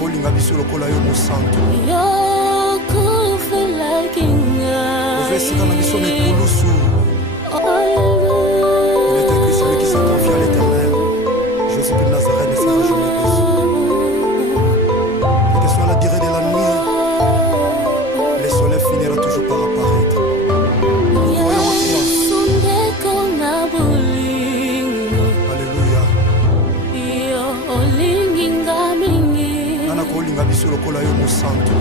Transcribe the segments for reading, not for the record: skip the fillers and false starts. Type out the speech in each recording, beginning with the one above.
kolinga biso lokola yo mosantu. Ovesika na biso mekulusu. Il est écrit celui qui se confie à l'Éternel. Jésus de Nazareth ne sera jamais déçu. Et que soit la durée de la nuit, le soleil finira toujours par apparaître. Alléluia. Nana kolinga biso lokola yo mosantu.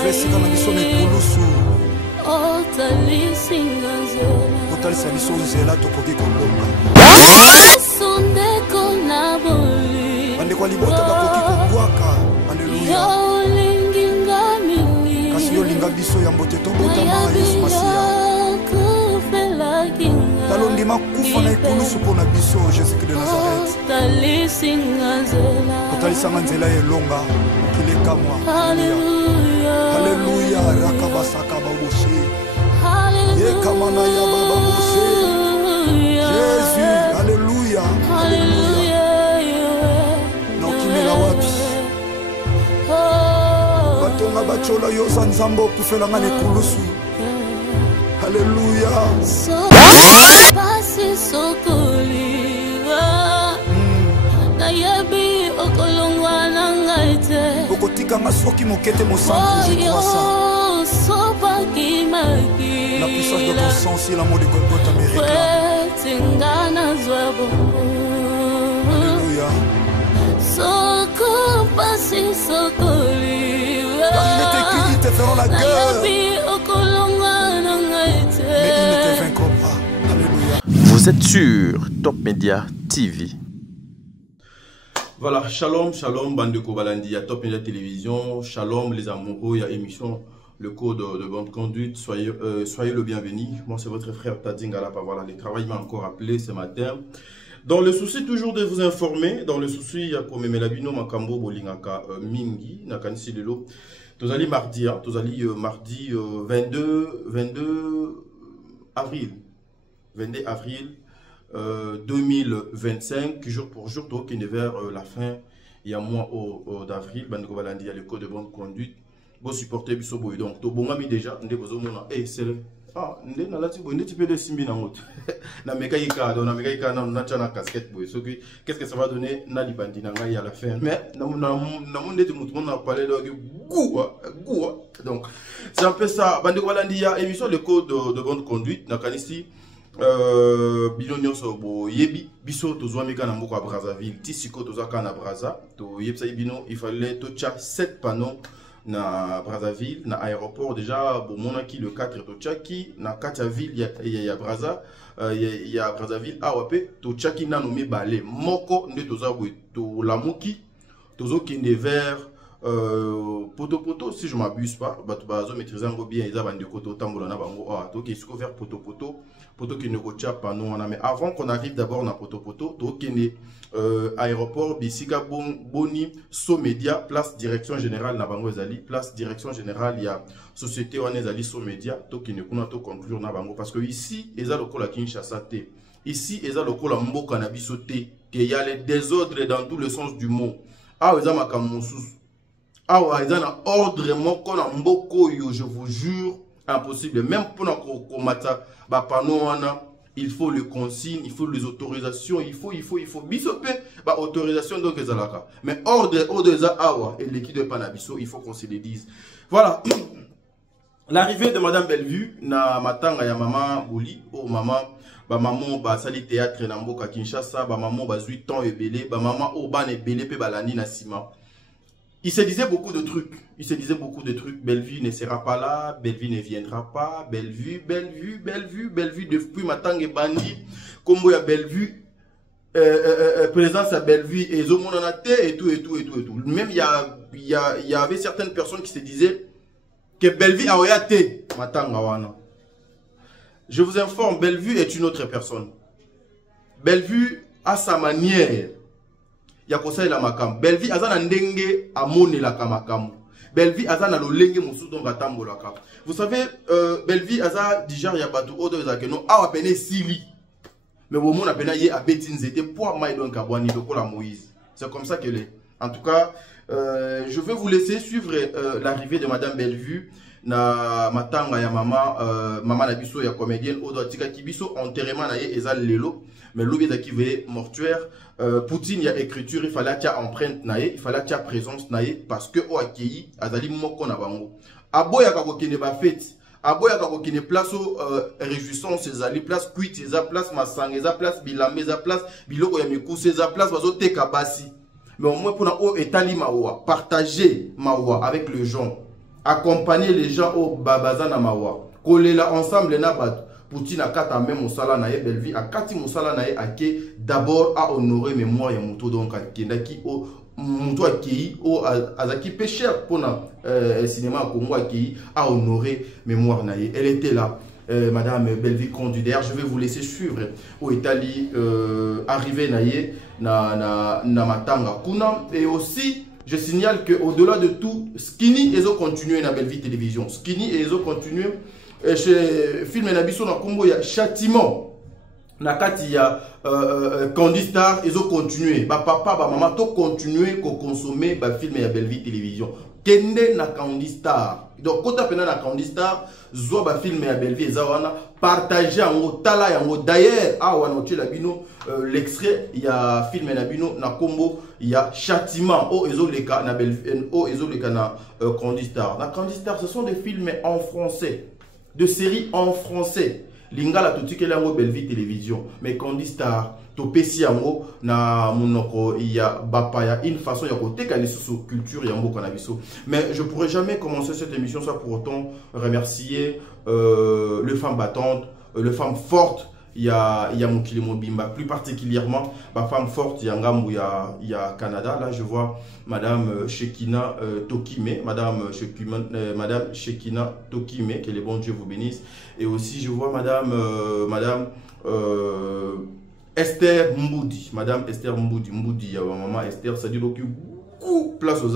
Ovesika na biso mekulusu. Otalisa biso nzela tokoki kolonga. Bandeko libota bakoki kobwaka. Alléluia. Kasi yo linga biso ya mbote tobotama Yesu Masiya. Talondima kufa na ekulusu mpona biso Jésus de Nazareth. Otalisa nzela elonga kilekamwa. Alléluia. Alléluia. Rakabasaka baboshe. Yekamana ya baba boshe. Jésus. Alléluia. Alléluia. Na okimela wapi? Batonga bachola yoza nzambo kufela ngane kulusu. Alléluia. Pasi sokoliwa. Na yebi okolongwa na ngaite. Okotika masoki mokete mosantu je crois ça. La puissance de ton sang, c'est l'amour de Golgotha me réclame. Alléluia. Car il était écrit, ils te feront la guerre, mais ils ne te vaincront pas. Alléluia. Vous êtes sur Top Media TV. Voilà, shalom, shalom, bande de Kobalandi, à Top Media Télévision. Shalom, les amoureux, il y a émission Le Code de bonne conduite. Soyez le bienvenu. Moi, c'est votre frère Tadingala. Voilà, le travail m'a encore appelé ce matin. Dans le souci toujours de vous informer, dans le souci, il y a comme Melabino Makambo Bolingaka Mingi, Nakansi Lelo. Tous allez mardi, mardi 22 avril. 22 avril 2025, jour pour jour, donc il est vers la fin, il y a un mois d'avril, Bandeko Balandi, il y a le code de bonne conduite. Bon supporter Bisoboy, donc to bongami déjà, ndé bozomona, c'est le ndé na lati boy, ndé tu peux de simbi na moto. Na mekaika, na chana casquette boy. Qu'est-ce que ça va donner na libandi na ngai à la fin? Mais na monde de mutu on a parlé de goua. Donc c'est un peu ça. Bandeko Balandi, il y a émission le code de bonne conduite na kanisi. Bino nyonso bo yebi biso tozwamika na mboka Brazzaville tisiko tozaka na Brazza to yebisa bino il fallait tocha 7 panneaux na Brazzaville na aéroport déjà bon monaki le 4 tochaki na kata ville ya Brazza ya Brazzaville awape tochaki na nommé balé moko nde tozabwe to lamuki tozokende vers poto si je m'abuse pas bato bazo maîtriser ngo bien eza bande koto tambola na bango to ki siko vers poto qui ne kocha panneau wana mais avant qu'on arrive d'abord na poto to kende aéroport bisika boni so média place direction générale na bango ezali place direction générale il y a société wana ezali so média to ki ne kuna to conclure na bango parce que ici eza lokola Kinshasa te ici eza lokola mboka na biso te que y a les désordres dans tout le sens du mot eza makamususu ils ont un ordre moko na mboko yo, je vous jure, impossible. Même pour na komata ba panneau wana, il faut le consigne, il faut les autorisations, il faut biso pe ba autorisation donc ezalaka. Mais ordre za awa et l'équipe de Panabiso, il faut qu'on se le dise. Voilà. L'arrivée de Madame Bellevue na matanga ya maman Bouli, maman ba maman ba sali théâtre na mboka Kinshasa, ba maman ba 8 ans ebelé, ba maman oban ebelé pe balani na sima. Il se disait beaucoup de trucs. Bellevue ne sera pas là. Bellevue ne viendra pas. Bellevue. Depuis Matang et Bandi. Comme il y a Bellevue. Présence à Bellevue. Et Zomonanate et tout. Même il y avait certaines personnes qui se disaient que Bellevue a oyate. Matang Awana. Je vous informe, Bellevue est une autre personne. Bellevue a sa manière. Yakosa la makam. Bellevue azana ndenge amone la kamakamu. Bellevue azana lolenge musu donc atambo la kam. Vous savez, Bellevue aza dijar ya batu odo ezakeno awa pene sili. Mais au moment où il y a Bétinzété, pour moi, donc à Boani, la Moïse. C'est comme ça qu'elle est. En tout cas, je vais vous laisser suivre l'arrivée de Madame Bellevue. Na matanga ya mama mama na biso ya comédienne odo tika kibiso enterrement na ye ezal lelo mais lobi za ki ve mortuaire Poutine ya écriture il fallait tia empreinte na ye il fallait tia présence na ye parce que o akei azali moko na bango aboya ka kokene ba fête aboya ka kokene place réjouissance ezali place cuite eza place masanga eza place bilambe eza place biloko ya mikuse eza place bazo teka basi mais au moins pour na o etali mawa partager mawa avec les gens, accompagner les gens au babazana mawa, coller là ensemble na bat Poutine a kata même musala na ye Bellevue a kati musala na ye ake d'abord à honorer mémoire ya muto donc akendaki o muto akei o azaki pécheur pour na cinéma Congo akei à honorer mémoire na ye. Elle était là. Madame Bellevue conduit. D'ailleurs, je vais vous laisser suivre au Italie arrivé naye na matanga kuna. Et aussi, je signale que au-delà de tout, Skinny et continuer na Bellevue télévision. Skinny et continuer chez film Nabiso na Congo ya châtiment. Na kati ya Candy Star et continuer. Ba papa ba maman to continuer ko consommer ba film ya Bellevue télévision. Kende na Candy Star. Donc, quand tu as na Candy Star, zo ba film ya Bellevue ezawana partager en tala yango. D'ailleurs, awana tu la bino l'extrait il y a film na bino na combo il y a châtiment o ezoleka na Bellevue o ezoleka na Candy Star. Na Candy Star, ce sont des films en français, de séries en français. Lingala tout que lango Bellevue télévision, mais Candy Star to pesi yango na monoko ya bapaya une façon ya côté kali sous culture yango kanabiso. Mais je pourrais jamais commencer cette émission sans pour autant remercier les femmes battantes, les femmes fortes. Il y a Mokili Mobimba, plus particulièrement ma femme forte, il y a Canada. Là, je vois Madame Shekina Tokime, Madame Shekina Tokime, que les bons dieux vous bénissent. Et aussi, je vois Madame Esther Mboudi, Madame Esther Mboudi, il y a maman Esther, ça dit beaucoup place aux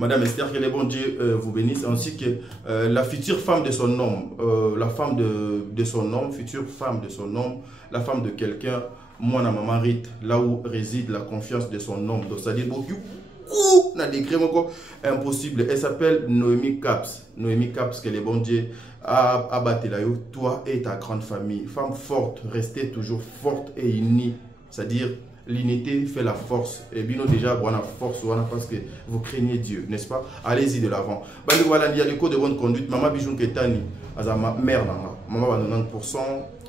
Madame Esther, que les bons dieux vous bénissent, ainsi que la future femme de son homme, la femme de son homme, future femme de son homme, la femme de quelqu'un, moi, na maman Rite, là où réside la confiance de son homme. Donc, ça dit beaucoup, n'a décrit encore impossible. Elle s'appelle Noémie Caps. Noémie Caps, que les bons dieux a battu là, toi et ta grande famille. Femme forte, restez toujours forte et unie. C'est-à-dire, l'unité fait la force. Et bien déjà, voilà force, voilà parce que vous craignez Dieu, n'est-ce pas? Allez-y de l'avant. Voilà, il y a le code de bonne conduite. Maman Bijoun Ketani, ma mère, maman 90%,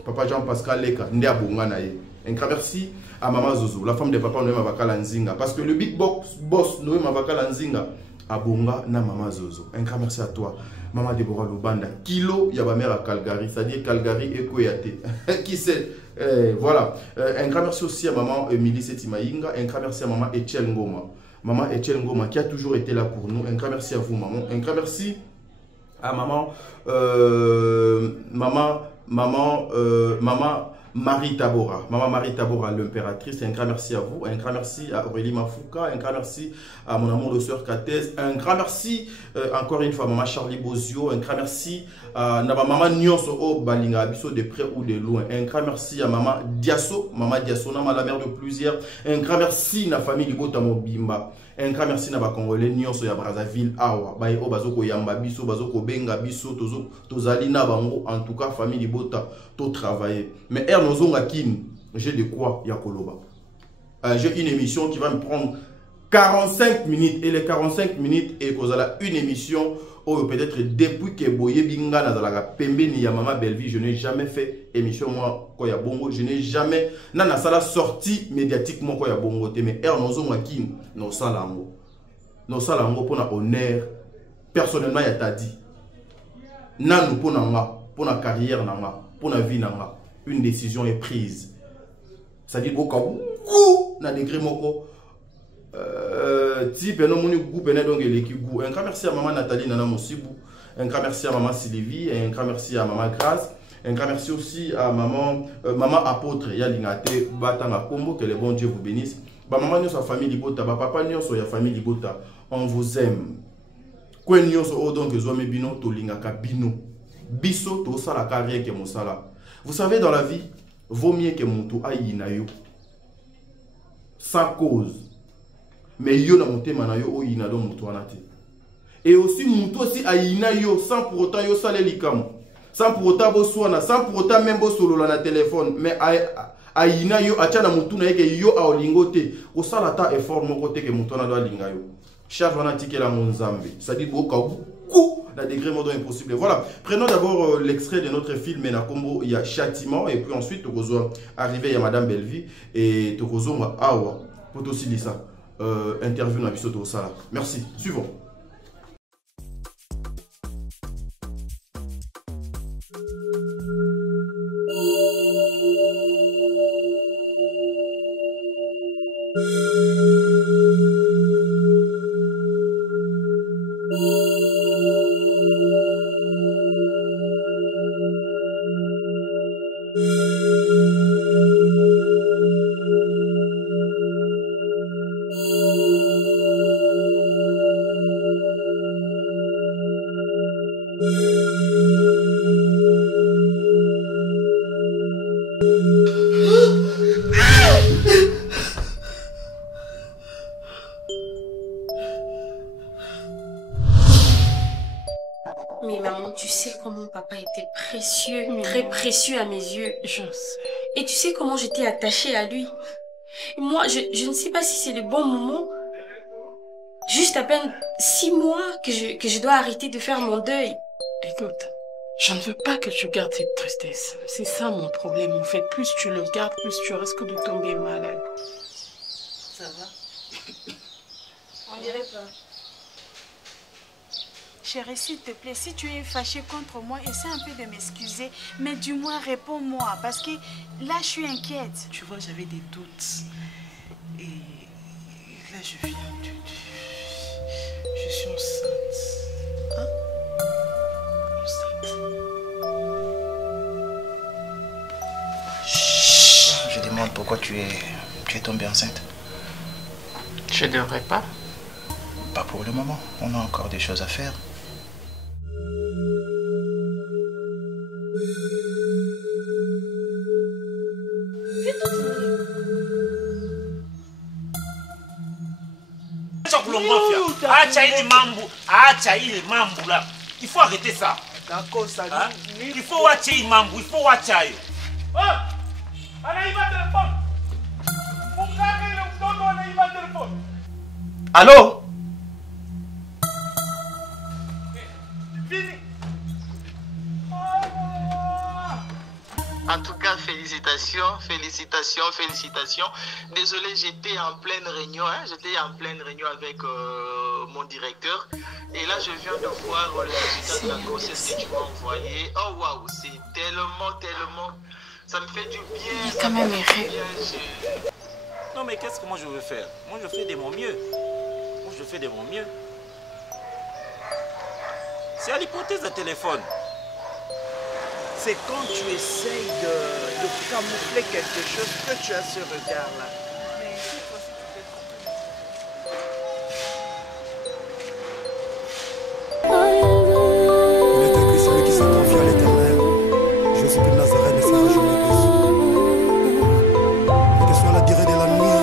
papa Jean-Pascal Leka, Ndea Bonganaye. Un grand merci à maman Zozo, la femme de papa Noé Mavakala Nzinga. Parce que le big boss Noé Mavakala Nzinga, a Bonga na maman Zozo. Un grand merci à toi. Maman Deborah Lubanda. Kilo, il y a ma mère à Calgary. C'est-à-dire Calgary et Koyate. Qui sait? Voilà. Un grand merci aussi à maman Emilie Setimaïnga. Un grand merci à maman Etienne Ngoma. Maman Etienne Ngoma qui a toujours été là pour nous. Un grand merci à vous, maman. Un grand merci à maman. Maman Marie Tabora. Maman Marie Tabora, l'impératrice. Un grand merci à vous. Un grand merci à Aurélie Mafouka. Un grand merci à mon amour de sœur Katez. Un grand merci encore une fois à maman Charlie Bozio. Un grand merci à maman Nyonso O Balinga Abisso de près ou de loin. Un grand merci à maman Diasso. Maman Diasso, la mère de plusieurs. Un grand merci à la famille Libota Mobimba. Un grand merci à la Congolais Nyonso ya Brazzaville Awa. Baye O Bazoko Yamba Bisso, Bazoko Benga Bisso, Tozali Nabango. En tout cas, famille Libota, tout travailler. Mais j'ai de quoi Yakoloba. J'ai une émission qui va me prendre 45 minutes. Et les 45 minutes, et vous avez une émission où peut-être depuis que Boye Binga Nazalaga Pembe ni Yamama Bellevue, je n'ai jamais fait émission moi Koya Bongo. Je n'ai jamais nana sala sorti médiatiquement Koya Bongo. Mais Ernozon Wakim, nos salango. Nos salango pour na honneur. Personnellement, il t'a dit. Nanou pour na carrière, pour na vie, une décision est prise. C'est-à-dire que na degré moko type no moni goût donc l'équipe goût. Un grand merci à maman Nathalie Nana Mosibou, un grand merci à maman Sylvie, un grand merci à maman Grace, un grand merci aussi à maman Apôtre Yalingate Batanga Kombo, que les bons dieux vous bénissent. Ba maman nous sa famille Libota, ba papa nous sa famille Libota, on vous aime. Ko nous so donc zome bino to lingaka bino. Biso to sala carrière ke mosala. Vous savez, dans la vie, vaut mieux que mutu ayina yo sans cause mais yo na motema na yo oyina do mutu anate et aussi mutu aussi ayina yo sans pour autant yo sale likamo sans pour autant boswana sans pour autant même bosolola na téléphone mais ayina yo acha na mutu na yeke yo aolingote o sala ta effort moko te ke mutu na do alinga yo charge wana tikela monzambe ça dit boka beaucoup la degré modo impossible. Voilà, prenons d'abord l'extrait de notre film Menakombo, il y a Châtiment, et puis ensuite Tokozo arrivé, il y a Madame Belleville et Tokozo Awa, Potosi Lisa, interview na biso Sala. Merci, suivons. Mais maman, tu sais comment papa était précieux, très précieux à mes yeux. Je sais. Et tu sais comment j'étais attachée à lui. Et moi, je ne sais pas si c'est le bon moment. Juste à peine 6 mois que je dois arrêter de faire mon deuil. Écoute, je ne veux pas que tu gardes cette tristesse. C'est ça mon problème. En fait, plus tu le gardes, plus tu risques de tomber malade. Ça va? On dirait pas. Chérie, s'il te plaît, si tu es fâchée contre moi, essaie un peu de m'excuser, mais du moins réponds-moi, parce que là, je suis inquiète. Tu vois, j'avais des doutes. Et là, je viens de... Je suis enceinte. Hein? Enceinte. Chut. Je demande pourquoi tu es tombée enceinte. Je ne devrais pas. Pas pour le moment. On a encore des choses à faire. Acha ile mambo là. Il faut arrêter ça. D'accord, ça hein? Il faut watcher mambo, il faut watcher. Oh! Anaiba téléphone. Mukake ile mtoto anaiba téléphone. Allô? Fini. En tout cas, félicitations, félicitations, félicitations. Désolé, j'étais en pleine réunion, hein? J'étais en pleine réunion avec mon directeur. Et là, je viens de voir le résultat de la grossesse que tu m'as envoyé. Oh waouh, c'est tellement... Ça me fait du bien. Il est quand même heureux. Non, mais qu'est-ce que moi je veux faire? Moi, je fais de mon mieux. Moi, je fais de mon mieux. C'est à l'hypothèse de téléphone. C'est quand tu essayes de camoufler quelque chose que tu as ce regard-là. Mais cette fois-ci, tu t'es trompé. Il est écrit celui qui se confie à l'éternel. Jésus de Nazareth ne sera jamais déçu. Et que soit la durée de la nuit,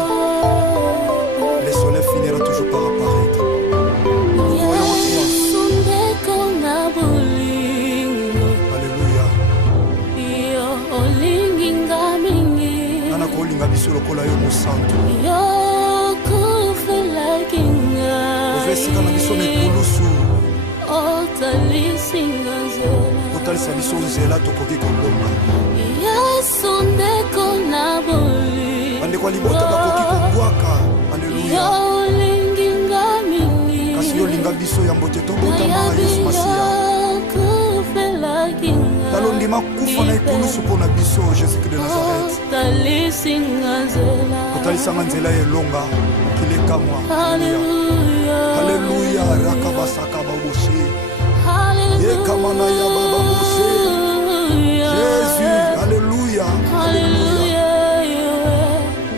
le soleil finira toujours par apparaître. Lokola yo mosantu ovesika na biso mikulusu otalisa biso nzela tokoki kolonga bandeko ya libota bakoki kobwaka aleluya kasi yo linga biso ya mbote tobotama yesu masiya talondima kufa na ekulusu mpo na biso jésus de Nazareth otalisanga nzela elonga kilekamwa haleluya rakabasaka baboshe yekamana ya bababoshe jésus haleluya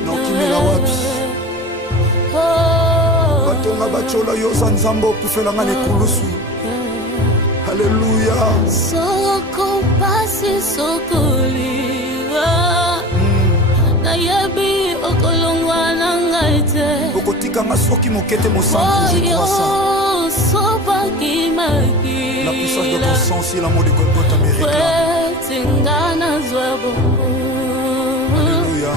na okimela wapi batonga batyola yoza nzambe okufelanga na ekulusu haleluya soko pasi soko liva nayebi okolongwa na ngai te okotika masoki mokete mosantu je crois ça sopaki makila la puissance de ton sang si l'amour de Golgotha me réclame tingana zwabo alléluia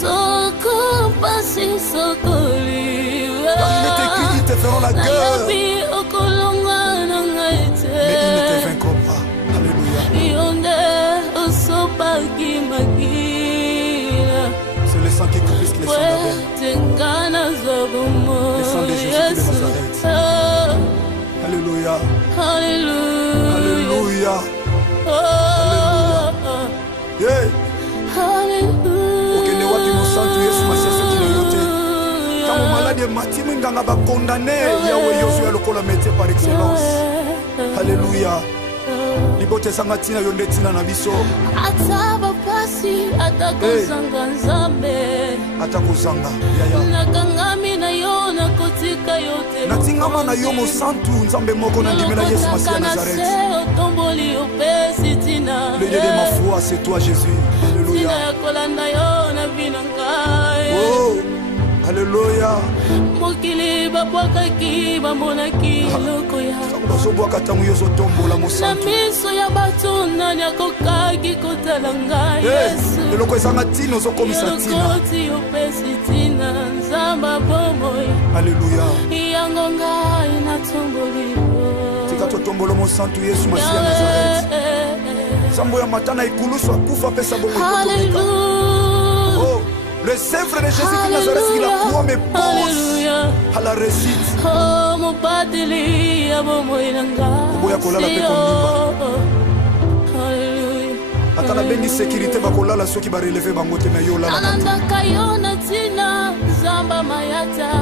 soko pasi sokoli il était écrit ils te feront la guerre nayebi okolongwa na ngai te mais ils ne te vaincront pas alléluia yonde osopaki makila c'est le sang qui confisque les sangs d'Abel le sang de Jésus de Nazareth alléluia alléluia alléluia okende wapi mosantu Yesu Masiya soki na yo te ntango maladi emati minganga bakondane yawe yozwa lokola métier par excellence alléluia libote ezanga ntina yo nde ntina na biso ata bapasi atakozanga nzambe atakozanga yaya nakangami na yo nakotika yo te natingama na yo mosantu nzambe moko nandimela Yesu Masiya Nazareth otomboli opesi tina le Dieu de ma foi c'est toi Jésus alléluia tina ya kolanda yo na bino ngai oh alléluia mokili babwakaki bamonaki eloko ya bazobwaka ntango yo ozotombola mosantu na miso ya bato nani akokaki kotala ngai Yesu eloko ezanga ntina ozokomisa ntina elokoti opesi ntina nzamba bomoi alléluia yango ngai natomboli tika totombola mosantu Yesu Masiya Nazareth nzambo ya matana ekulusu akufa apesa bongo le Sèvre de Jésus de Nazareth, il a croix me pose à la réussite. Oboya kolala pe kondimba. Ata na bengi sécurité bakolala soki ba relever bango te na yo lala. Anandaka yo na tina zamba mayata.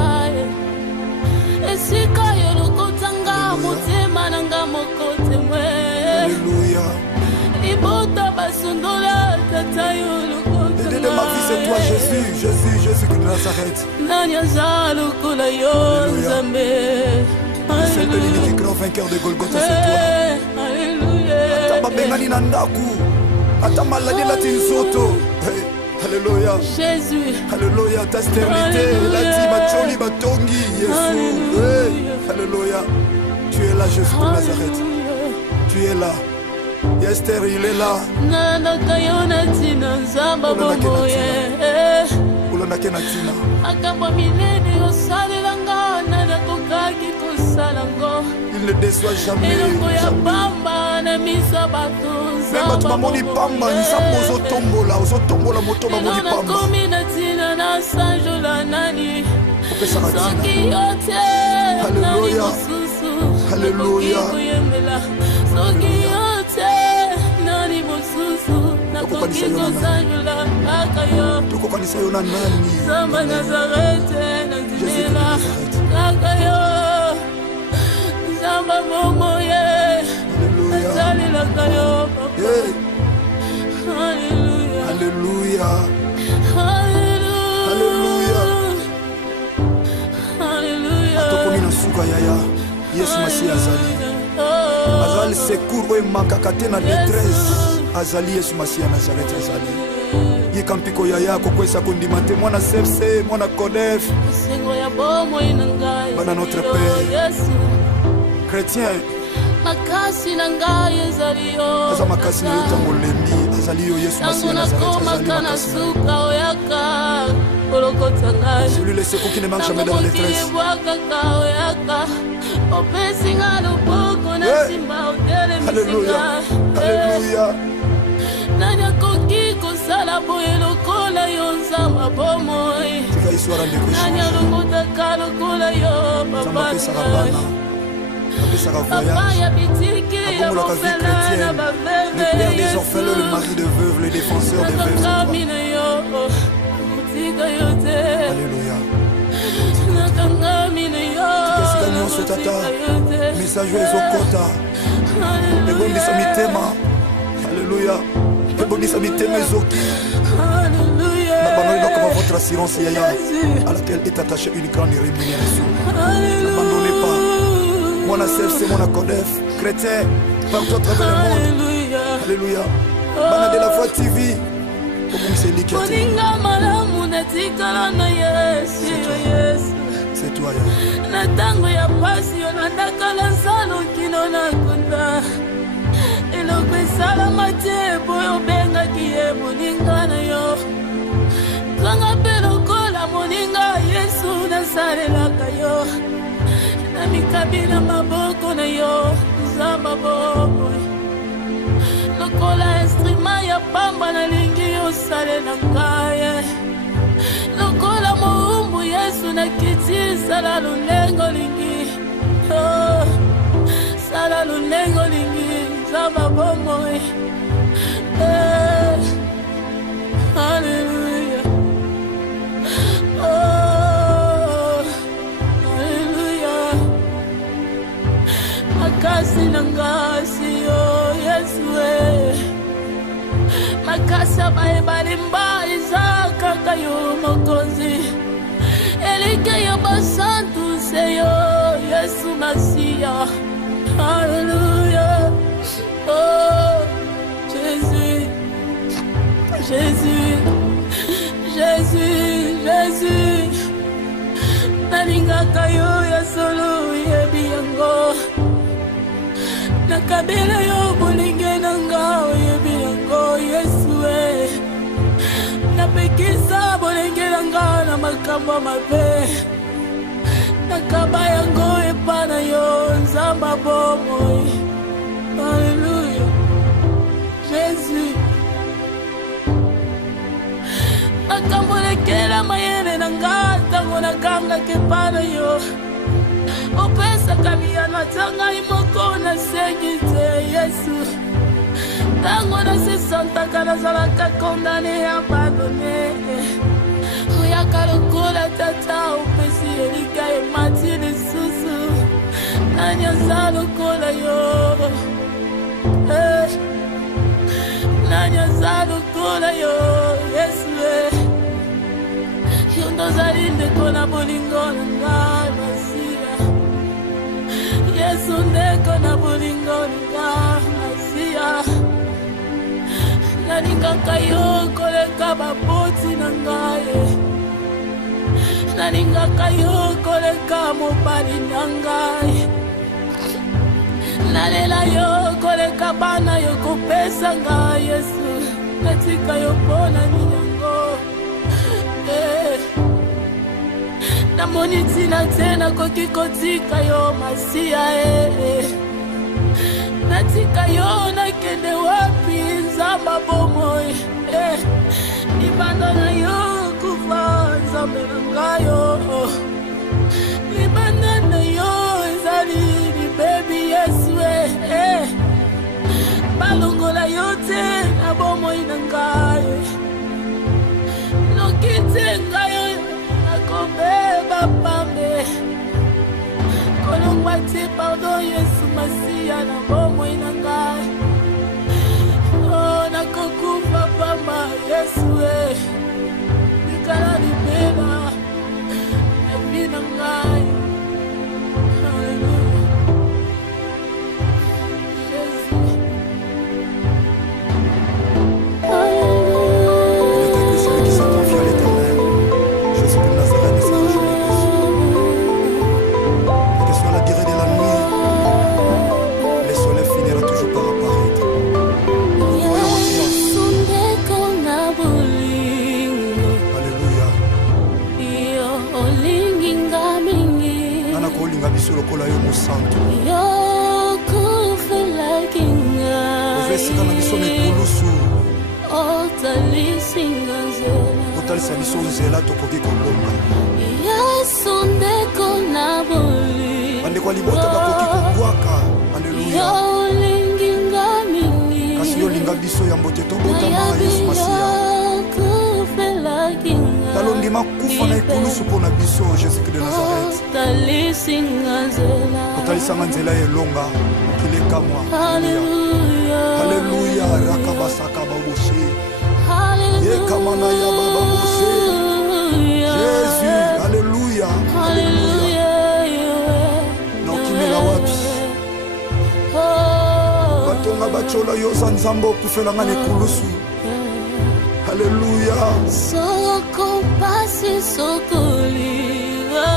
Esika yo lokotanga motema nanga mokote mwe. Alléluia. Ibota basundola tata yo de ma vie c'est toi Jésus, Jésus, Jésus de Nazareth. C'est le grand vainqueur de Golgotha, c'est toi. Alléluia. Ata bengani na ndaku, ata maladie la tinsoto. Alléluia. Jésus. Alléluia, ta stérilité, la ti macholi batongi, Jésus. Alléluia. Tu es là Jésus de Nazareth. Tu es là. Esther, il est là. Il ne déçoit jamais. Même quand tu m'as dit pamba, nous sommes aux otombola, moto mamoni pamba. Alléluia. Alléluia. Tukokanisa yo na nani Zamba Nazarete nazimela kaka yo Zamba momo ye Nazalila kayo Alléluia Alléluia Alléluia Atokomi na suka yaya Yesu Masiya azali secours oyo emakaka te na détresse azali Yesu Masiya Nazareth azali yika mpiko yaya kokwesa kondima te mwana sepse mwana kodef bana notre père chrétien aza makasi na yo ntango olembi azali yo Yesu Masiya Nazareth celui le secours qui ne manque jamais dans la détresse. Alléluia. Alléluia. Le père des orphelins, le mari de veuves, le défenseur des veuves. Alléluia. Tikesika nyonso tata message ezokota ebondisa mitema. Alléluia. Ebondisa mitema ezoki na bango comme votre assurance yaya à laquelle est attachée une grande rémunération. N'abandonnez pas. Mon CFC, mon Codef, chrétien, partout à travers le monde. Alléluia. Bana de la Voix TV. moninga malamu natikala na Yesu. C'est toi, na tango ya pasi yo nandakala nsalo kino na kunda eloko esalama te po obengaki ye moninga na yo kanga mpe lokola moninga Yesu nasalelaka yo na mikabila maboko na yo nzamba bobo lokola instrument ya pamba nalingi osalela ngai lokola moumbu Yesu na kiti sala lulengo lingi sala lulengo lingi nzamba bomo Hallelujah. Hallelujah. Makasi nangasi Yesu makasa baebalimba izaka kayo mokozi elike yo basantu seyo Yesu Masia. Hallelujah. Oh Jésus, Jésus, Jésus, Jésus. Nalingaka yo ya solo yebi yango nakabela yo bolinge nanga yebi yango Yesu napekisa bolinge nanga na makambo mabe nakaba yango epana yo nzamba bomo. Hallelujah. Jésus makambo lekela mayele nanga tango nakanga kepana yo opesa kamiyano atanga imoko na sengi te Yesu tango na sesantaka nazalaka kondane abandone oyaka lokola tata opesi elika emati lisusu nani aza lokola yo nani aza lokola yo Yesu yo ndozali ndeko na bolingo na ngai Masia Yesu ndeko na bolingo na ngai Masia nalingaka yo koleka bapoti na ngai nalingaka yo koleka mobali na ngai nalela yo koleka bana yo kopesa ngai Yesu natika yo mpona minyango namoni ntina te nakoki kotika yo Masia natika yo nakende wapi nzamba bomoi libanda na yo kufa nzambe na ngai yo libanda na yo ezali libebi Yesu balongola yo te na bomoi na ngai noki te ngai nakobeba pambe kolongwa te pardon Yesu Masia na bomoi na ngai nakokufa pamba Yesu likala libela evi na ngai. Hallelujah. Jésus. Celui qui se confie à l'Éternel, Jésus de Nazareth ne sera jamais déçu. Et que soit la durée de la nuit, le soleil finira toujours par apparaître. Alléluia. Nana kolinga biso lokola yo mosantu. Ovesika na biso mikulusu. Otalisa biso nzela tokoki kolonga. Bandeko ya libota bakoki kobwaka. Alléluia. Kasi yo linga biso ya mbote tobotama Yesu Masia. Talondima kufa na ekulusu mpona biso Jésus de Nazareth. Otalisanga nzela elonga okilekamwa. Alléluia. Rakabasaka baboshe yekamana ya baba boshe Jésus. Alléluia. Alléluia. Nokimela wapi batonga bachola yo za nzambo okufelanga na ekulusu. Alléluia. Soko pasi sokoliwa.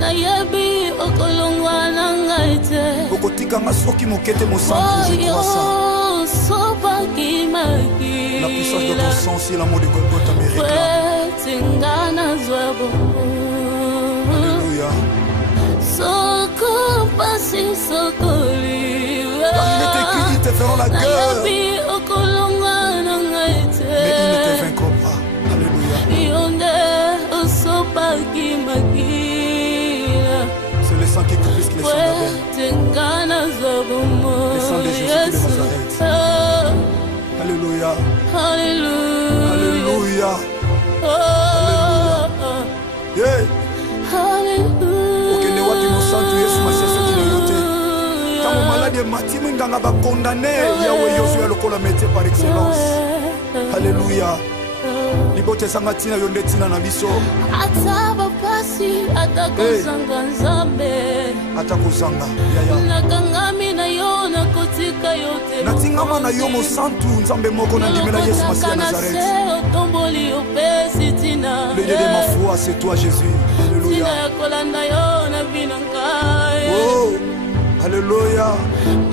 Nayabi okolongwa nangaite. Okotika masoki mokete mosantu je crois ça. Sopa kimaki. La puissance de ton sang, c'est l'amour de Golgotha me réclame. Tingana zwabo. Alléluia. Soko pasi sokoliwa. Car il est écrit, ils te feront la guerre. Nayabi okolongwa nangaite. Mais ils ne te vaincront pas. Alléluia. Yonde osopa kimaki. C'est le sang qui est plus que le sang d'Abel. Le sang de Jésus de Nazareth. Alléluia. Alléluia. Alléluia. Yeah. Okende wapi mosantu Yesu Masiya soki na yote. Tango malade mati minganga ba condamné Yahweh Yoshua lokola métier par excellence. Alléluia. Libote sanga tina yonde tina na biso. Ataba pasi atakozanga nzambe. Atakozanga yaya. Nakangami na yo na kotika yote. Natingama na yo mosantu nzambe moko na ndimela Yesu Masiya Nazareth. Otomboli opesi tina. Le Dieu de ma foi, c'est toi Jésus. Alléluia. Tina kolanda yo na binangai. Oh. Alléluia.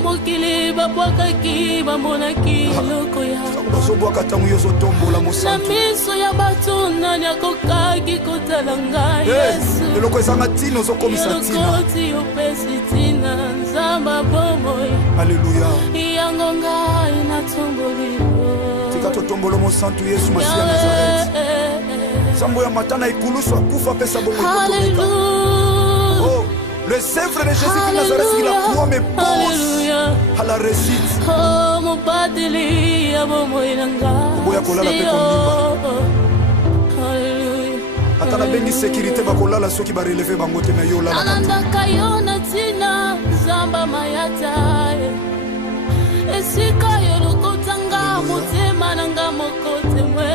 Mokili babwakaki bamonaki eloko ya bazobwaka ntango yo ozotombola mosantu. Na miso ya bato nani akokaki kotala ngai Yesu. Eloko ezanga ntina ozokomisa ntina. Elokoti opesi ntina nzamba bomoi. Alléluia. Yango ngai natomboli yo. Tika totombola mosantu Yesu Masiya Nazareth. Nzambo ya matana ekulusu akufa apesa bongo ekotomeka. Oh. Le Sèvre de Jésus de Nazareth, il a croix me pose à la réussite. Oh, mon badeli, abo moinanga. Boya kolala pe kondimba. Alléluia. Atala bengi sécurité ba kolala soki ba relever bango te na yo la. Alanda kayona tina zamba mayata. Esika yo lokotanga motema nanga mokote mwe.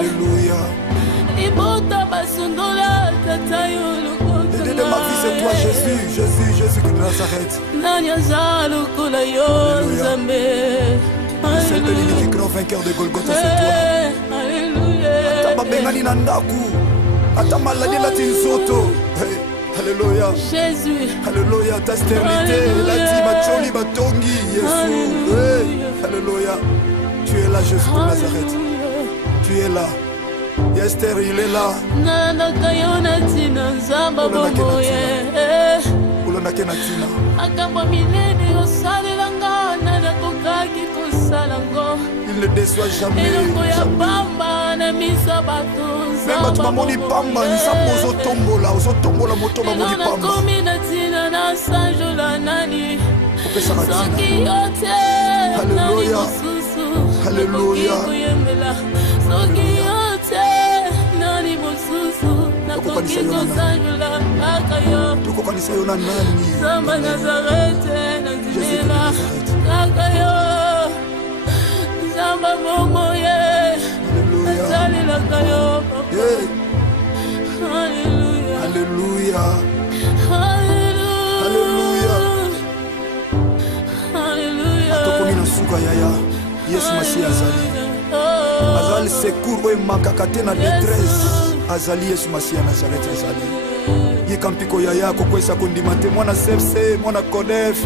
Alléluia. Ibota basundola tata yo. De ma vie c'est toi Jésus, Jésus, Jésus de Nazareth. C'est le grand vainqueur de Golgotha, c'est toi. Alléluia. Ata bengani na ndaku, ata maladi la tinzoto. Alléluia. Jésus. Alléluia, ta sternité, la tima choli batongi, Jésus. Alléluia. Tu es là Jésus de Nazareth. Tu es là. Esther, il est là. Nana kayona tina nzamba bomoye. Ulona kena tina. Akamba milene osalelanga nana kokaki kosalango. Il ne déçoit jamais. Eloko ya pamba na misa bato nzamba. Même tu mamoni pamba, nzambo ozotombola moto mamoni pamba. Nana komi na tina na sanjola nani. Opesa na tina. Soki yote. Alléluia. Alléluia. Soki yote. Nani mosusu. Nakoki kosanjola kaka yo. Tokokanisa yo na nani? Zamba Nazarete na zimela kaka yo. Zamba momoye. Nazalela kayo papa. Alléluia. Alléluia. Alléluia. Alléluia. Atokomi na suka yaya. Yesu Masiya azali. Azali secours oyo emakaka te na détresse. Azali Yesu Masiya Nazareth azali. Yika mpiko yaya kokwesa kondima te mwana sepse mwana kodef.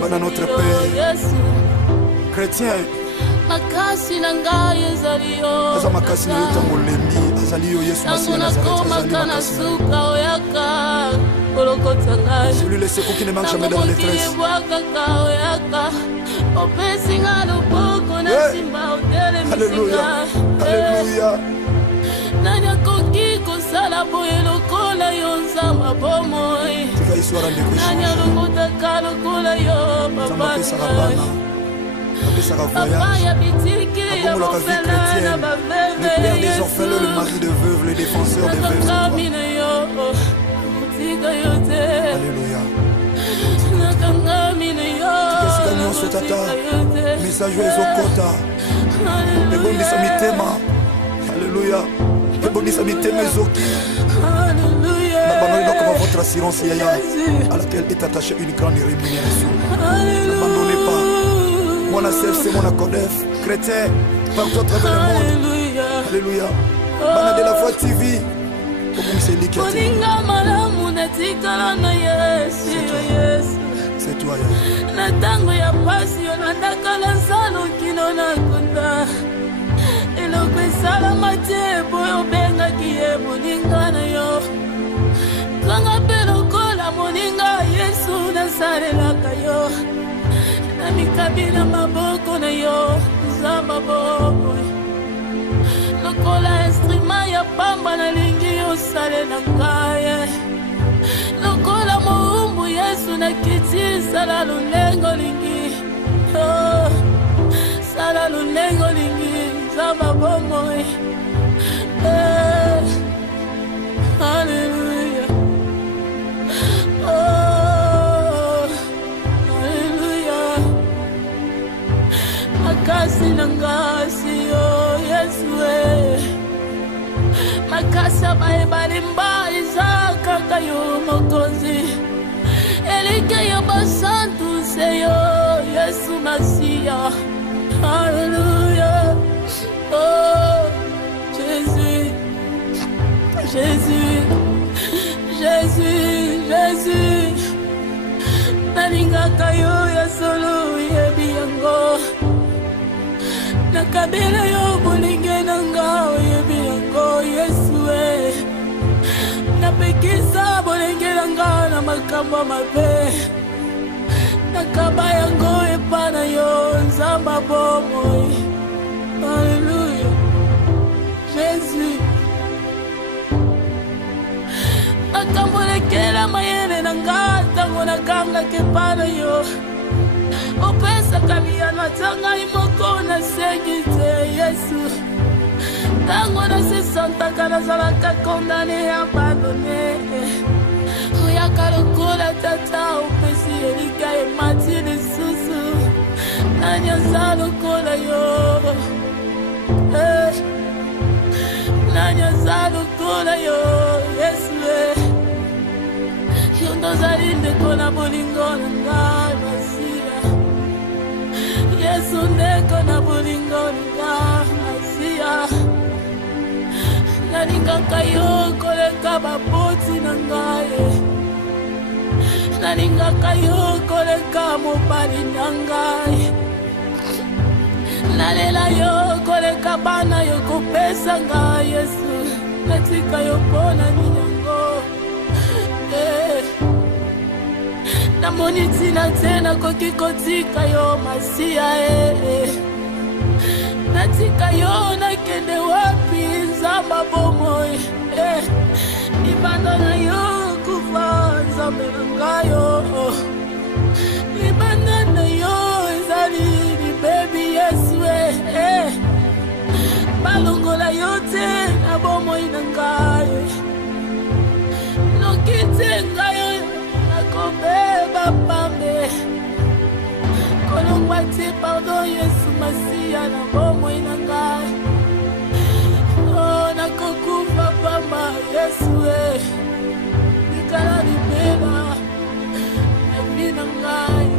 Bana notre Père. Chrétien. Makasi na ngai ezali yo. Aza makasi na yo tango lembi. Azali yo Yesu Masiya Nazareth. Celui le secours qui ne manque jamais dans la détresse. Alléluia. Alléluia. Nani akoki kosala boye lokola yo nzamba bomoi. Nani alokotaka lokola yo papa. Papa ya bitiki ya mofele na baveve. Le père des orphelins, le mari de veuve, le défenseur des veuves. Alléluia. Tukesika nyonso tata. Message ezokota. Ebondisa mitema. Alléluia. Ebondisa mitema ezoki. N'abandonnez donc pas votre assurance yaya à laquelle est attachée une grande rémunération. N'abandonnez pas. mon CFC, mon Codef, chrétien, partout à travers le monde. Alléluia. Bana de la foi TV. C'est toi, na tango ya pasi yo nandakala nsalo kino na kunda eloko esalama te boyo obengaki ye moninga na yo kanga mpe lokola moninga yesu nasalelaka yo na mikabi na maboko na yo nzamba bobo lokola instrument ya pamba nalingi osalela ngaye lokola moumbu yesu nakiti sala lulengo lingi sala lulengo lingi zamba bomoi Hallelujah. Hallelujah. Makasi nangasi yo yesu makasa baebalimba izaka kayo mokonzi elike yo basantu seyo yesu masia Hallelujah. Oh Jésus Jésus Jésus Jésus nalingaka yo ya solo yebi yango nakabela yo bolinge nanga yebi yango yesu napekisa bolinge nanga na makambo mabe nakaba yango epana yo nzamba bomoi Alléluia Jésus nakambolekela mayele nanga ntango nakangaka epana yo opesaka biyano ata ngai moko nasengi te yesu ntango nasesantaka nazalaka kondane abandone oyaka lokola tata opesi elika emati lisusu nani aza lokola yo nani aza lokola yo yesu yo ndozali ndeko na bolingo na ngai masia yesu ndeko na bolingo na ngai masia nalingaka yo koleka baboti na ngai nalingaka yo koleka mobali na ngai nalela yo koleka bana yo kopesa ngai yesu natika yo mpona ninyango namoni ntina te nakoki kotika yo masia natika yo nakende wapi nzamba bomoi libanda na yo kufa nzambe na ngayo libanda na yo ezali libebi yesu balongola yo te na bomoi na ngayo noki te ngayo nakobeba pambe kolongwa te pardon yesu masia na bomoi na ngai nakokufa pamba yesu likala libela evi na ngai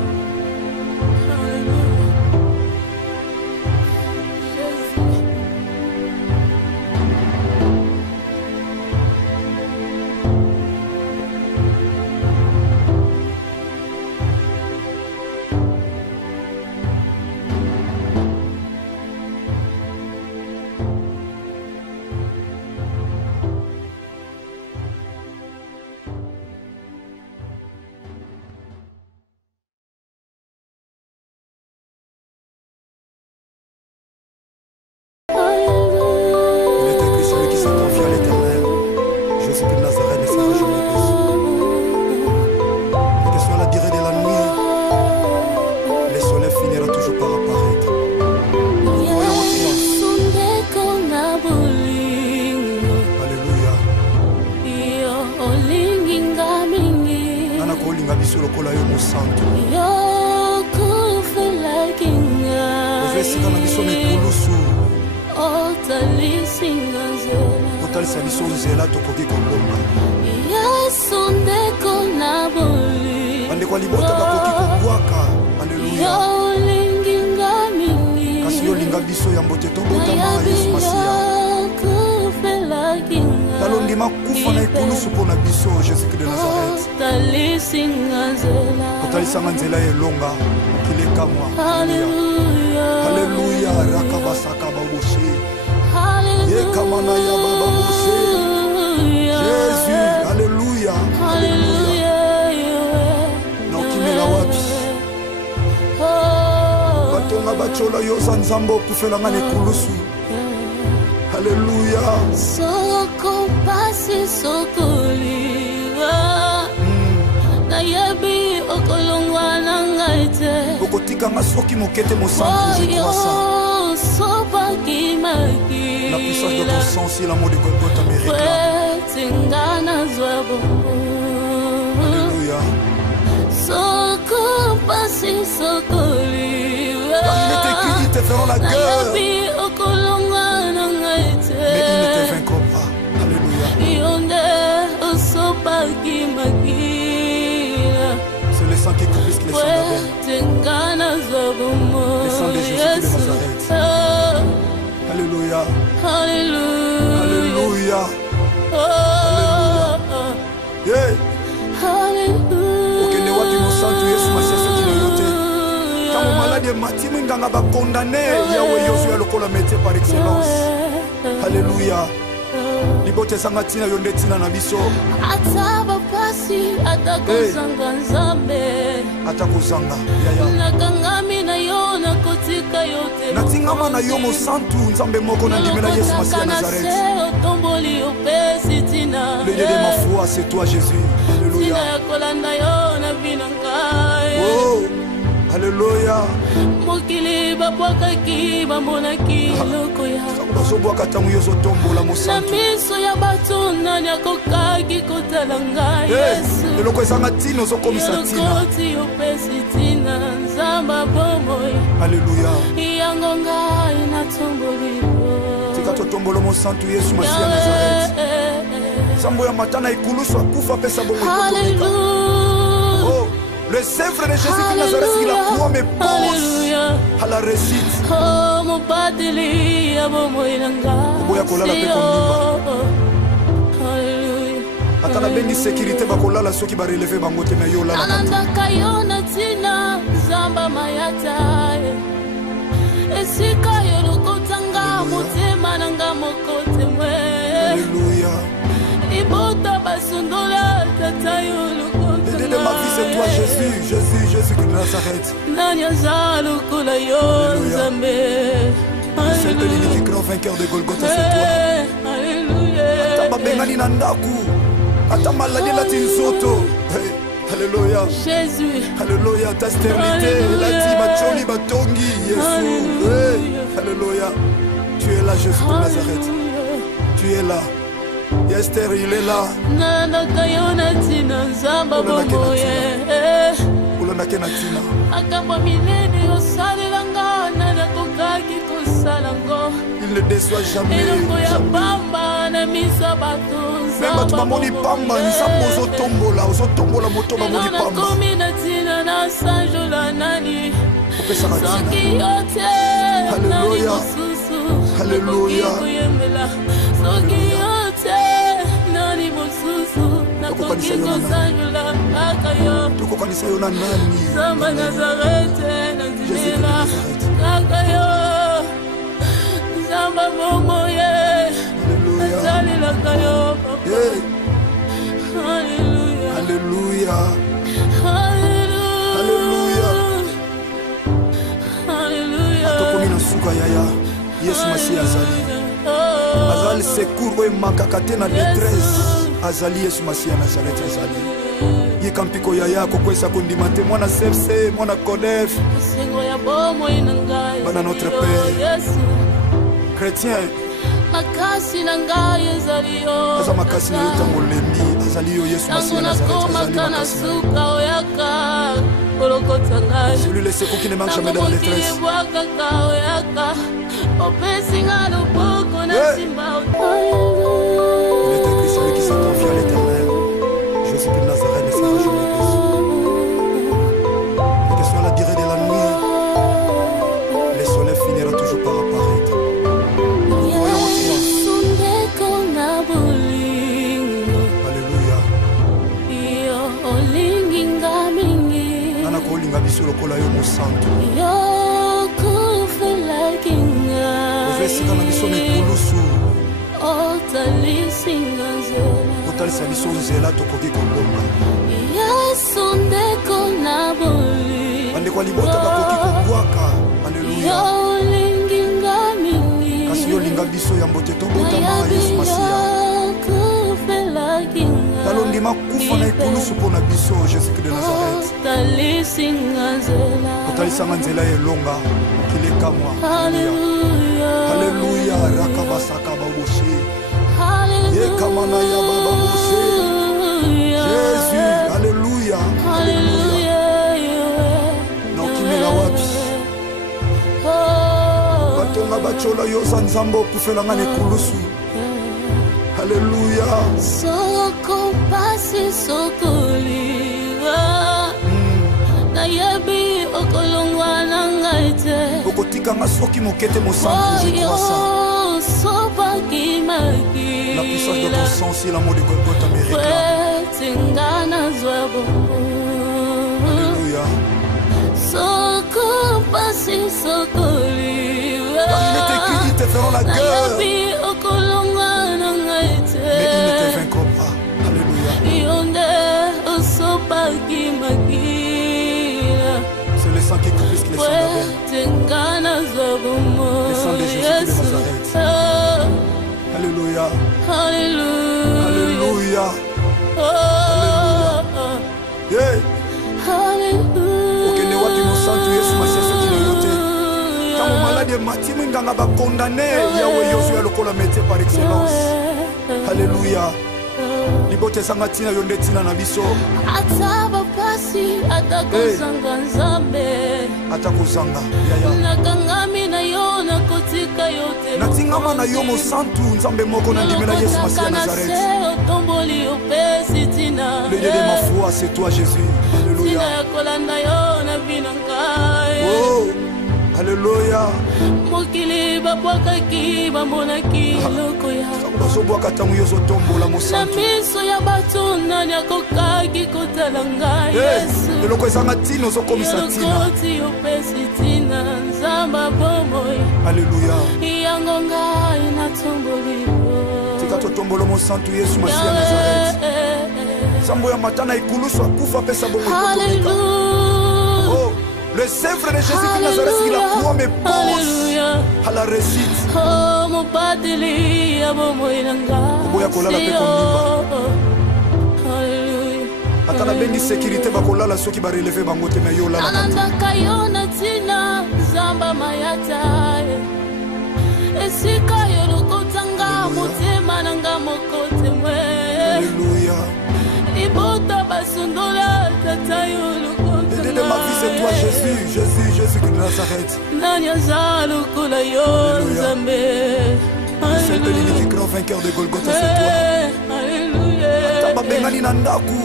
Ande kwa libota bakoki kubwaka. Alléluia. biso ya mbote tobotama Yesu Masiya talondima kufa na ekulusu mpo na biso Jésus-Christ de Nazareth kotalisanga nzela elonga mokili ekamwa Alléluia rakabasaka baboshe yekamana ya bababoshe Jésus Alléluia Alléluia na okimela wapi batonga bachola yoza nzambe okufelanga na ekulusu Alléluia soko pasi sokoliwa nayebi okolongwa na ngai te okotikanga soki mokete mosantu je crois ça la puissance de ton sang si l'amour de Golgotha me réclame Alléluia soko pasi sokoliwa car il est écrit ils te feront la guerre mais ils ne te vaincront pas. Alléluia. C'est le sang qui coule plus que le sang d'Abel. Le sang de Jésus de Nazareth. Alléluia. Alléluia. Alléluia. Yeah. Okende wapi mosantu Yesu Masiya soki na yo te. Tango malade matimi nganga bakondane yawe yozu ya lokola métier par excellence. Alléluia. Libote sanga tina yonde tina na biso. Ataba pasi atakozanga nzambe. Atakozanga. Yaya. Nakangami na yo na kotika yote. Natingama na yo mosantu nzambe moko na ndimela Yesu Masiya Nazareth. Otomboli opesi tina. Le Dieu de ma foi c'est toi Jésus. Alléluia. Tina kolanda yo na binangai. Oh. Alléluia. Mokili babwakaki bamonaki loko ya bazobwaka ntango yo ozotombola mosantu na miso ya bato nani akokaki kotala ngai Yesu eloko ezanga ntina ozokomisa ntina elokoti opesi ntina nzamba bomoi Alléluia yango ngai natomboli tika totombola mosantu Yesu Masiya Nazareth nzambo ya matana ekulusu akufa apesa bomoi kotomeka le Sèvre de Jésus de Nazareth, il a promis pose à la réussite. Oboya kolala pe kondimba. Atala bengi sécurité bakolala soki ba relever bango te na yo la. Anandaka yo na tina zamba mayata. Esika yo lokotanga motema nanga mokote mwe. Alléluia. Ibota basundola tata yo de ma vie c'est toi Jésus, Jésus, Jésus de Nazareth. C'est le unique grand vainqueur de Golgotha, c'est toi. Alléluia. Ata bengani na ndaku, ata maladi la tinsoto. Alléluia. Jésus. Alléluia, ta stérilité, la tibacholi batongi, Jésus. Alléluia. Tu es là Jésus de Nazareth. Tu es là. Esther, il est là. Il ne déçoit jamais. Même tu m'as moni pamba, nous sommes aux otombola moto moni pamba. Alléluia. Alléluia. Tukokanisa yo na nani? Samba Nazareth na zimela kaka yo Samba momo ye Nazali la kayo Alléluia Alléluia Alléluia Alléluia Atokomi na suka yaya Yesu Masiya azali Azali secours oyo makaka te na détresse Azali Yesu Masiya Nazareth azali Yikampiko yaya kokwesa kondima te mwana sepse mwana kodef Bana notre Père chrétien makasi na ngai ezali yo Aza makasi na yo tango lembi azali yo Yesu Masiya Nazareth azali makasi suka oyaka kolokota ngai Celui le secours qui ne manque jamais dans la détresse opesinga loboko na simba Il est écrit celui qui s'en confie à l'Éternel Jésus de Nazareth ne sera jamais déçu Quelle que soit la durée de la nuit Le soleil finira toujours par apparaître lokola yo mosantu ozwesika na biso mikulusu otalisa biso nzela tokoki kolonga bandeko ya libota bakoki kobwaka. Alleluya. Kasi yo linga biso ya mbote tobotama Yesu Masiya talondima kufa na ekulusu mpo na biso Jésus-Christ de Nazareth otalisanga nzela elonga kilekamwa. Alleluya. Rakabasaka baboshe yekamana ya bababoshe Jésus. Alleluya. Na okimela wapi batonga bachola yoza nzambe okufelanga na ekulusu. Alleluya. Soko pasi sokoliwa nayebi okolongwa na ngaite okotikanga soki mokete mosantu je crois ça. La puissance de ton sang, c'est l'amour de Golgotha me réclame. Alléluia. Il est écrit, ils te feront la guerre, mais ils ne te vaincront pas. Alléluia. C'est le sang qui couvre le sang d'Abel. Le sang de Jésus de Nazareth. Alléluia. Alléluia. Alléluia. Yeah. Okende wapi mosantu Yesu Masiya soki na yo te. Tango malade mati mwinganga bakondane yawe Yozu ya lokola métier par excellence. Alléluia. Libote sanga tina yo nde tina na biso. Ataba pasi atakozanga nzambe. Atakozanga. Yaya. Nakangami na yo nakotika yote. Natingama na yo mosantu nzambe moko na ndimela Yesu Masiya Nazareth. Le Dieu de ma foi, c'est toi Jésus. Alléluia. Oh, alléluia. Mokili babwakaki bamonaki eloko ya bazobwaka ntango yo ozotombola mosantu. na miso ya bato nani akokaki kotala ngai Yesu. eloko ezanga ntina ozokomisa ntina. elokoti opesi ntina nzamba bomoi. Alléluia. yango ngai natomboli yo. tika totombola mosantu Yesu Masiya Nazareth. Sambo ya matana ikulusu akufa pesa bongo ikotomeka. Oh, le Sèvre de Jésus de Nazareth, il a croix mes pose à la récite. Oh, mon pateli, Oboya kolala pe kondimba. Atana bengi sécurité bakolala soki ba relever bango te na yo lala. Ananda kayona tina zamba mayata. Esika yo lokotanga motema nanga mokote mwe. Alléluia. Ibota basundola tata yo lokotanga. De ma vie c'est toi Jésus, Jésus, Jésus de Nazareth. Nanya zalo kula yo zambe. C'est le grand vainqueur de Golgotha, c'est toi. Alléluia. Atama bengani na ndaku.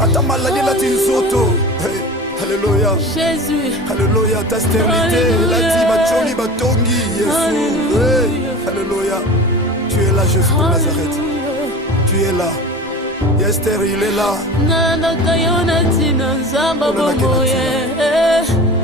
Atama maladi la tinzoto. Alléluia. Jésus. Alléluia. Ta stérilité, la dit macholi batongi, Jésus. Alléluia. Tu es là, Jésus de Nazareth. Tu es là. Esther, il est là. Nana kayona tina nzamba bomoye.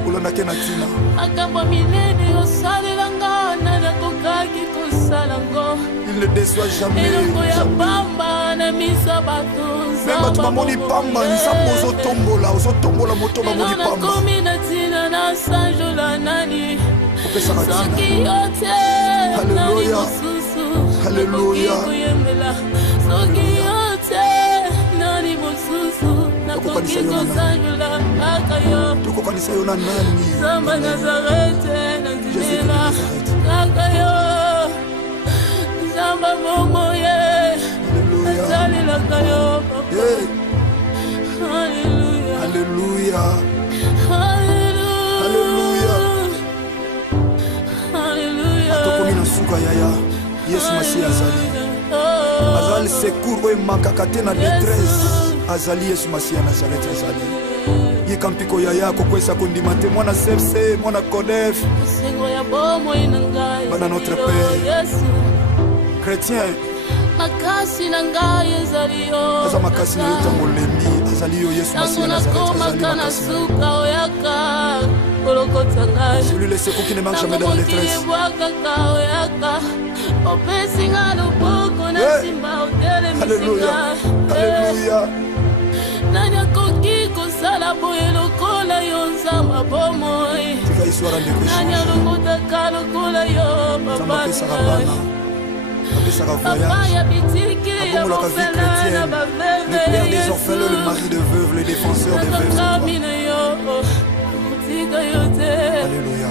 Ulona kena tina. Akamba minene osalelanga nana kokaki kosalango. Il ne déçoit jamais. Eloko ya pamba na misa bato nzamba. Même tu mamoni pamba, nzambo ozotombola, ozotombola moto mamoni pamba. Komi na tina na sanjola nani. Soki yote. Alléluia. Alléluia. Soki yote. Nani mosusu. Nakoki kosanjola akayo. Tokokanisa yo na nani? Zamba Nazareth nazimela akayo. Zamba momoye. Alléluia. Akayo. Alléluia. Alléluia. Alléluia. Atokomi na suka yaya. Yesu Masiya azali. Azali secours oyo emakaka te na détresse. Azali Yesu Masiya Nazareth azali. Yika mpiko yaya kokwesa kondima te mwana sepse mwana kodef. Bana notre Père. Chrétien. Makasi na ngai ezali yo. Aza makasi na yo tango lembi. Azali yo Yesu Masiya Nazareth azali makasi na yo. Celui les secours qui ne manque jamais dans la détresse. Alléluia. Alléluia. Le père des orphelins, le mari de veuves, le défenseur des veuves. Alléluia.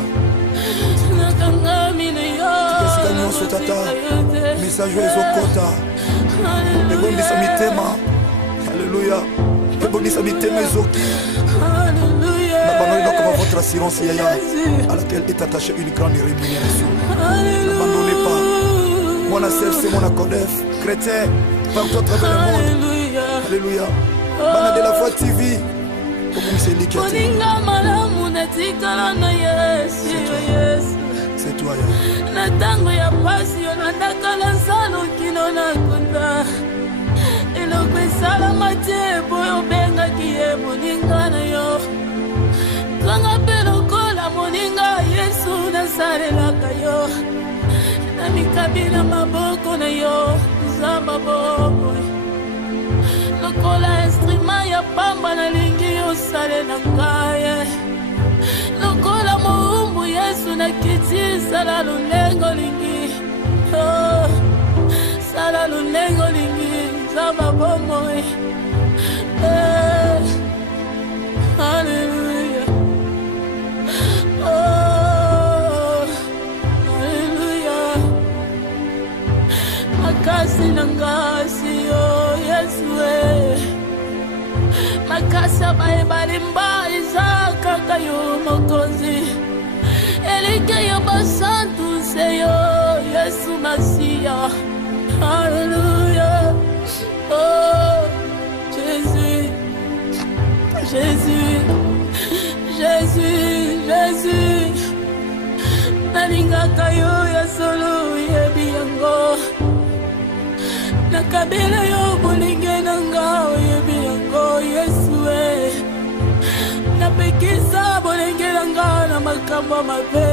Message aux Kota. Alléluia. N'abandonnez pas votre assurance à laquelle est attachée une grande rémunération. N'abandonnez pas. Mon ACF, c'est mon ACODEF. Chrétien, partout à travers le monde. Alléluia. Bana de la foi TV. C'est toi, Natango ya pasi yo nataka salo kino na kunda eloko esala te boyo benga kiye moninga na yo kanga pelokola moninga Yesu nasarelaka yo na mikabila maboko na yo zamba bobo lokola instrument ya pamba na lingi yo sale na ngaye lokola moumbu Yesu na kiti sala lulengo lingi oh sala lulengo lingi zamba bomo Hallelujah oh Hallelujah makasi nangasi oh Yesu makasa balimba izaka kayo mokozi elike yo basantu seyo Yesu Masia Hallelujah oh Jésus Jésus Jésus Jésus nalinga kayo ya solo yebi yango nakabela yo bolinge nanga yebi yango Yesu napekisa bolinge nanga na makambo mabe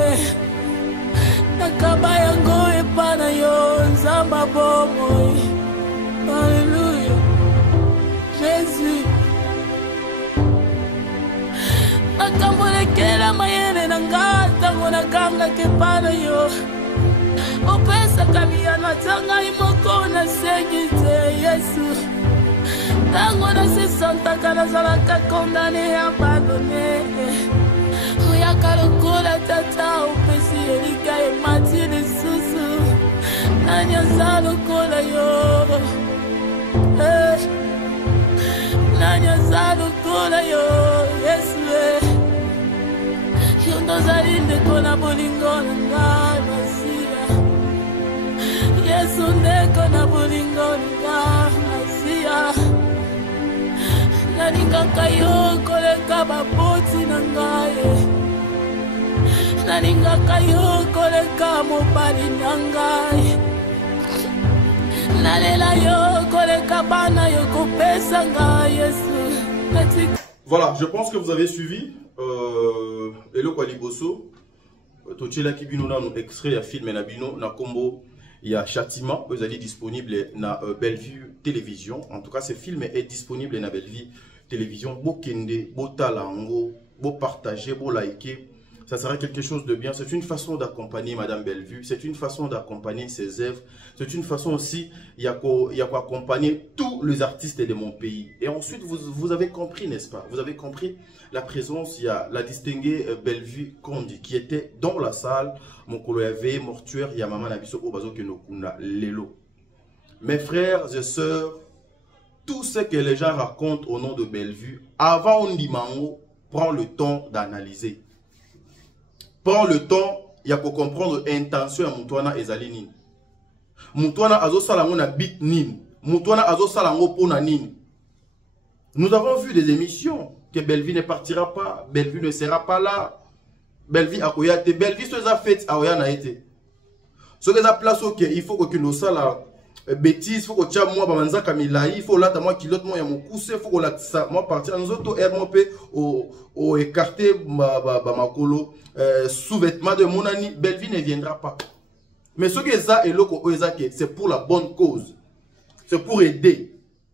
nakaba yango epana yo nzamba bomo Alléluia Jésus makambo lekela mayele nanga tango nakanga kepana yo opesa kamiyano tanga imoko na sengite Yesu tango na se santa kana zalaka condamné abandonné oyaka lokola tata opesi elika emati lisusu nani aza lokola yo nani aza lokola yo Yesu yo ndozali ndeko na bolingo na ngai Masia Yesu ndeko na bolingo na ngai Masia nalingaka yo koleka baboti na ngai nalingaka yo koleka mobali na ngai nalela yo koleka bana yo kopesa ngai Yesu. Voilà, je pense que vous avez suivi eloko liboso tochela kibino na no extrait ya film na bino na kombo ya Châtiment, vous allez disponible na Bellevue Télévision. En tout cas, ce film est disponible na Bellevue Télévision. Beau kende, beau talango, beau partager, beau liker. Ça sera quelque chose de bien. C'est une façon d'accompagner Madame Bellevue. C'est une façon d'accompagner ses œuvres. C'est une façon aussi, il y a quoi accompagner tous les artistes de mon pays. Et ensuite, vous avez compris, n'est-ce pas? Vous avez compris la présence, il y a la distinguée Bellevue Kondi qui était dans la salle. Mon collègue mortuaire, il y a Maman Nabiso Obazo Kenokuna Lelo. Mes frères et sœurs, tout ce que les gens racontent au nom de Bellevue, avant on dit Mango, prends le temps d'analyser. Prends le temps, il y a pour comprendre l'intention de Moutouana et Zalinine. Moutouana azo salango na bit nin. Moutouana azo salango pona nin. Nous avons vu des émissions que Bellevue ne partira pas, Bellevue ne sera pas là. Bellevue a Bellevue se a fait à Oya na été. Ce que ça place ok, il faut que nous ça là bêtise, faut que tu aies moi bamanzaka milai, faut là moi kilote moi ya mokuse, faut que là ça moi partir nous autres moi pe au écarter ba makolo sous-vêtements de mon ami, Belleville ne viendra pas. Mais ce que ça et loko que c'est pour la bonne cause. C'est pour aider.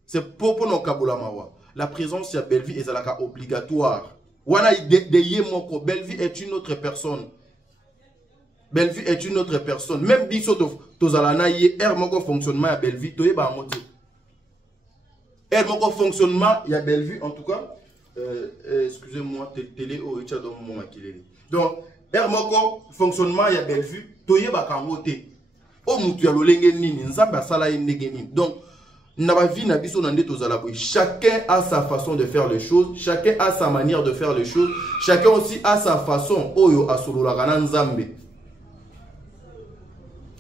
C'est pour nos kabula mawa. La présence de Belleville est obligatoire. Wana de Belleville est une autre personne. Belleville est une autre personne. Même biso tozalana yé moko fonctionnement à Belleville toye ba moté. Moko fonctionnement ya Belleville en tout cas excusez-moi télé o echa do mo makileli. Donc moko fonctionnement ya Belleville toye ba kangote. O mutu ya lolenge nini nzambe asala ye ndenge nini. Donc chacun a sa façon de faire les choses, chacun a sa manière de faire les choses, chacun aussi a sa façon.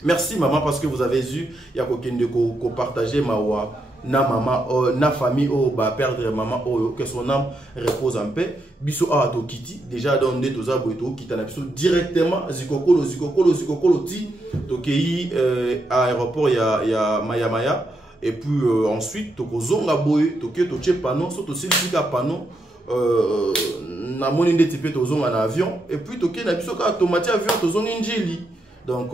Merci maman parce que vous avez eu, il y a quelqu'un de partager ma na maman na famille ba perdre maman que son âme repose en paix. Biso a to kiti déjà dans des dosa boito kita na biso directement zikokolo ti to kei aéroport ya Maya. Et puis ensuite, tokozonga boye, toke panneau, so tosilika panneau, na moni nde tipé tozonga na avion, et puis toke na biso ka tomati avion tozonga njeli. Donc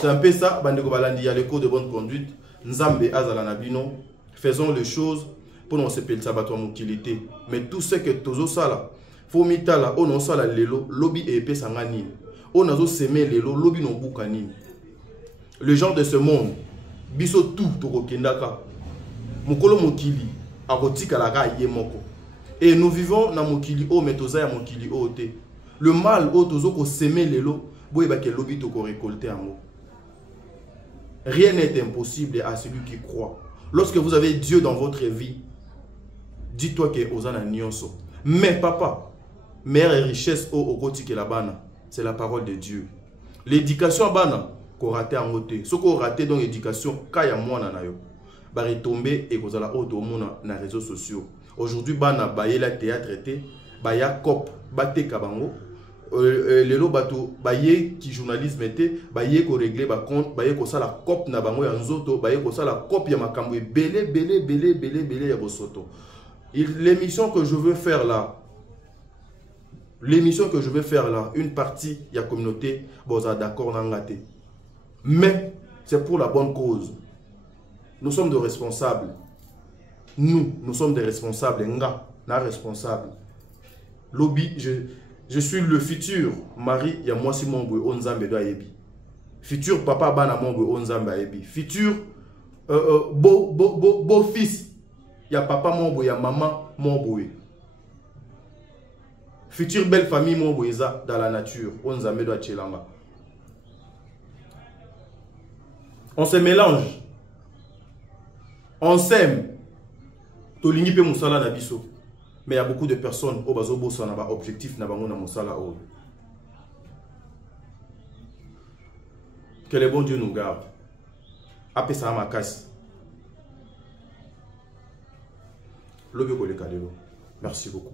c'est un peu ça, bandeko balandi ya le code de bonne conduite, nzambe azala na bino, faisons les choses pour nous sepel sabato mokilité. Mais tout ce que tozo sala, faut mitala ono sala lelo, lobby et épée sangani. On a semé lelo, lobby no bukani. Le genre de ce monde biso tout tokokendaka mokolo mokili akotika la ka yemoko et nous vivons na mokili o metoza ya mokili o te le mal o tozo ko semer lelo boyeba ke lobi to ko récolter amo. Rien n'est impossible à celui qui croit. Lorsque vous avez Dieu dans votre vie, dis-toi que ozana nyonso. Mais papa, meilleure richesse o okotike la bana, c'est la parole de Dieu. L'éducation à bana qu'on raté en côté. Ce qu'on raté dans l'éducation, kaya mwana na yo. Ba retomber et kozala auto mona na réseaux sociaux. Aujourd'hui bana baye la théâtre té, baya cop, bate kabango. Lelo bato baye qui journalisme était, baye ko régler ba compte, baye ko sala cop na bango ya nzoto, baye ko sala cop ya makambo belé ya bosoto. L'émission que je veux faire là, une partie de la communauté, bon, d'accord, n'angaté. Mais c'est pour la bonne cause. Nous sommes des responsables. Nous sommes des responsables. Nga, na responsable. Lobby, je suis le futur mari, il y a moi si mon boy onzambe do ayebi. Futur papa bana mon boy onzambe ayebi. Futur beau fils, il y a papa mon boy, il y a maman mon boy. Future belle famille mon boy dans la nature, onzambe do achelanga. On se mélange. On s'aime. Tolingi pe musala na biso. Mais il y a beaucoup de personnes au bazobo ça n'a pas objectif na bango na musala o. Que le bon Dieu nous garde. Apé ça ma casse. Lobe ko le kadelo. Merci beaucoup.